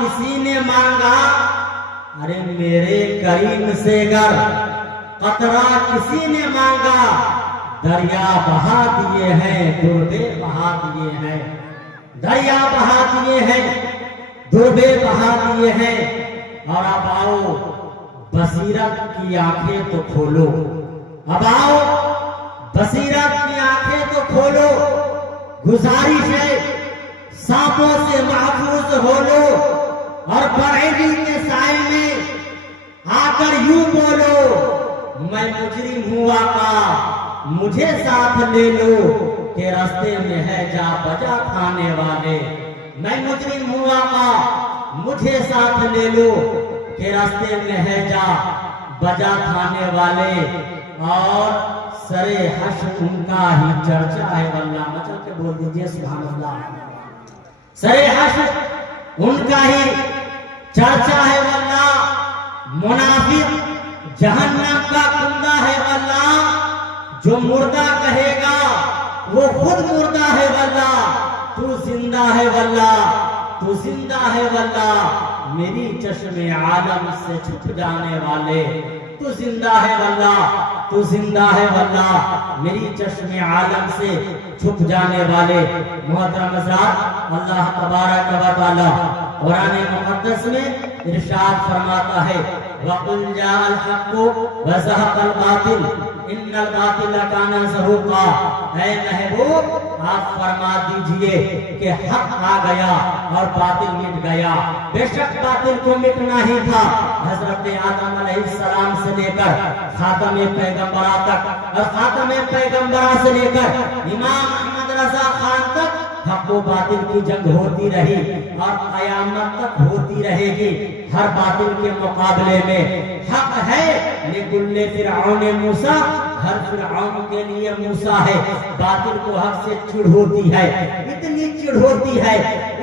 किसी ने मांगा, अरे मेरे करीम से गर कतरा किसी ने मांगा, दरिया बहा दिए हैं दुर्बे बहा दिए हैं, दरिया बहा दिए हैं दुर्बे बहा दिए हैं। और अब आओ बसीरत की आंखें तो खोलो, अब आओ बसीरत की आंखें तो खोलो, गुजारिश है सांपों से महफूज हो लो, और बरेली के साए में आकर यूं बोलो, मैं मुजरिम हुआ का मुझे साथ ले लो, के रास्ते में है जा बजा खाने वाले। मैं मुजरिम हुआ का मुझे साथ ले लो, के रास्ते में है जा बजा खाने वाले। और सरे हश्र उनका ही चर्चा है वल्लाह, मचल के बोल दीजिए सुभान अल्लाह। सरे हश्र उनका ही चर्चा है वल्लाह। मुनाफिक जहन्नम का कुंदा है वल्लाह, जो मुर्दा कहेगा वो खुद मुर्दा है वल्लाह। तू जिंदा है वल्लाह, तू जिंदा है वल्लाह, मेरी चश्मे आलम से छुप जाने वाले। तू जिंदा है वल्लाह, तू जिंदा है वल्लाह, मेरी चश्मे आलम से छुप जाने वाले। मोहतरम हज़रात, अल्लाह तबारक व तआला कुरान मुक़द्दस में इरशाद फरमाता है, वक़ुल जाअल हक़्क़ु व ज़हक़ल बातिल इन्नल बातिल काना ज़हूक़ा। ऐ महबूब, आप फरमा दीजिए कि हक आ गया और बातिल मिट गया। बेशक बातिल को मिटना ही था। हजरत आदम अलैहिस्सलाम से लेकर खातमे पैगंबरा तक, और खातमे पैगंबरा से लेकर इमाम अहमद रज़ा खान तक हक व बातिल की जंग होती रही और क़यामत तक होती रहेगी। हर बातिल के मुकाबले में हक है। लिकुल्ले फिरऔन मूसा, हर फिरऔन के लिए मूसा है। बातिल को हक से चिढ़ होती है, इतनी चिढ़ होती है,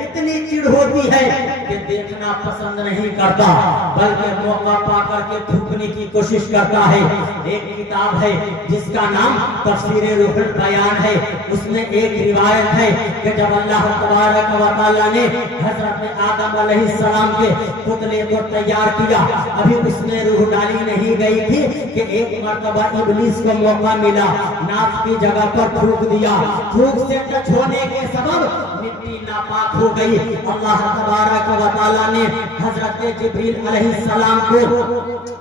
इतनी चिढ़ होती है कि देखना पसंद नहीं करता, बल्कि मौका पाकर के थूकने की कोशिश करता है। एक किताब है जिसका नाम तफसीर रूहुल बयान है, उसमें एक रिवायत है कि जब अल्लाह तबारक व तआला ने हजरत आदम अलैहिस्सलाम के पुतले को तैयार किया, अभी उसमें रूह डाली नहीं गई थी कि एक मर्तबा इब्लीस को मौका मिला, नाक की जगह पर थूक दिया। थूक से टच होने के सबब मिट्टी नापाक हो गई। अल्लाह तबारक व तआला ने हजरत जिब्रील अलैहिस्सलाम को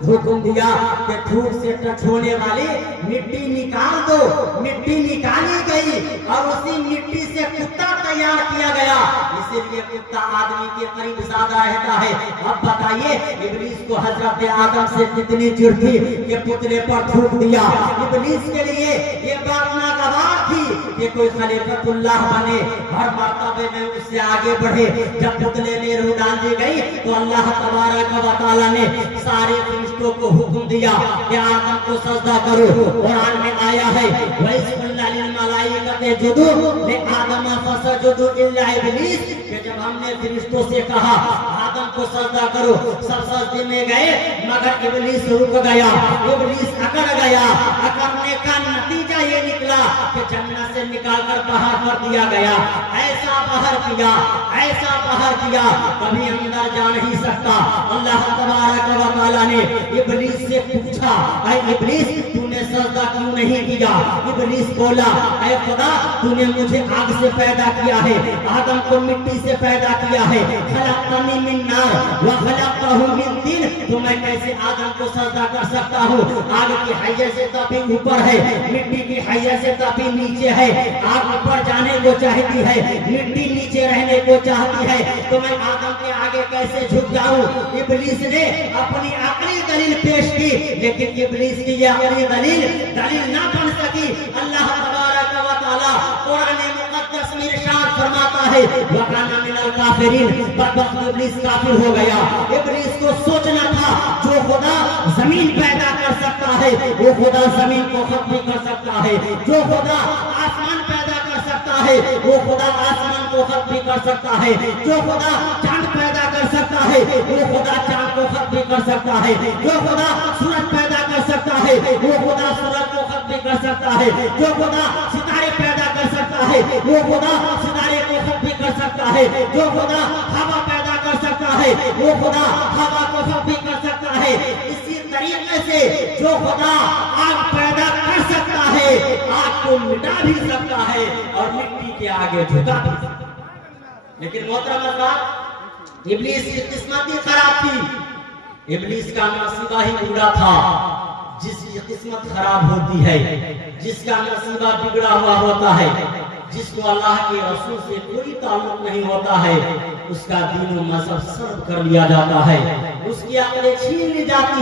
हुक्म दिया कि थूक से टच होने वाली मिट्टी निकाल दो। मिट्टी निकाली गई और उसी मिट्टी से कुत्ता तैयार किया गया, इसीलिए कुत्ता आदमी के करीब ज्यादा रहता है। अब बताइए इब्लीस को हजरत आदम से कितनी चिढ़ थी कि पुतले पर थूक दिया। इब्लीस के लिए ये बात नागवार थी कि कोई खलीफतुल्लाह बने, हर मर्तबे में उससे आगे बढ़े। जब पुतले में रूह डाल दी गई तो अल्लाह तबारक व तआला ने सारे फरिश्तों को हुक्म दिया कि आदम को सजदा करो। कुरान में आया है, वइज़ लिल मलाइकति जुदू ले आदम फसजुदू इल्ला इब्लीस, कि जब हमने फरिश्तों से कहा आदम को सजदा करो, सब सजदे में गए मगर इब्लीस रुक गया, इब्लीस अकड़ गया। अकड़ने का नतीजा ये निकला कि जन्नत से निकालकर बाहर कर दिया गया। ऐसा बाहर किया, ऐसा बाहर किया, कभी अंदर जा नहीं सकता। अल्लाह तबारक व तआला ने इब्लीस से पूछा, ऐ इब्लीस तूने सजदा क्यों नहीं किया? इब्लीस बोला, ऐ खुदा तूने मुझे आग से पैदा किया है, आदम को मिट्टी से पैदा किया है। खलक़तनी मिन नार व खलक़तहु मिन तीन, तो मैं कैसे आदम को सजदा कर सकता हूँ? आग की हैया से तो अभी ऊपर है, मिट्टी की हैया से तो अभी नीचे है। आग ऊपर जाने को चाहती है, मिट्टी नीचे रहने को चाहती है, तो मैं आदम के आगे कैसे झुक जाऊं? इब्लीस ने अपनी अकली दलील पेश की, लेकिन इब्लीस की यह अकली दलील ना बन सकी। अल्लाह तबारक व तआला कुरान मुक़द्दस में इरशाद फरमाता है, वकाना मिनल काफिरीन, बदबख्त इब्लीस काफिर हो गया। इब्लीस को सोचना था जो खुदा जमीन पैदा कर सकता है वो खुदा जमीन को खत्म भी कर सकता है, जो खुदा आसमान पैदा कर सकता है वो खुदा आसमान को खत्म भी कर सकता है, जो खुदा चांद पैदा कर सकता है वो खुदा चांद को खत्म भी कर सकता है, जो खुदा सूरज पैदा कर सकता है वो खुदा सूरज को खत्म भी कर सकता है, जो खुदा सितारे पैदा कर सकता है वो खुदा सितारे को खत्म भी कर सकता है, जो खुदा हवा पैदा कर सकता है ہے وہ خدا ہوا کو سب بھی کر سکتا ہے. اسی طریقے سے جو خدا آگ پیدا کر سکتا ہے آگ کو مٹا بھی سکتا ہے اور مٹی کے آگے جھکا بھی سکتا ہے. لیکن محترم حضرات ابلیس کی قسمت ہی خراب تھی. ابلیس کا نصیبہ ہی بگڑا تھا. جس کی قسمت خراب ہوتی ہے, جس کا نصیبہ بگڑا ہوا ہوتا ہے, جس کو اللہ کے رسول سے کوئی تعلق نہیں ہوتا ہے, اس کا دین و مذہب سلب کر لیا جاتا ہے, اس کی عقلیں چھین لی جاتی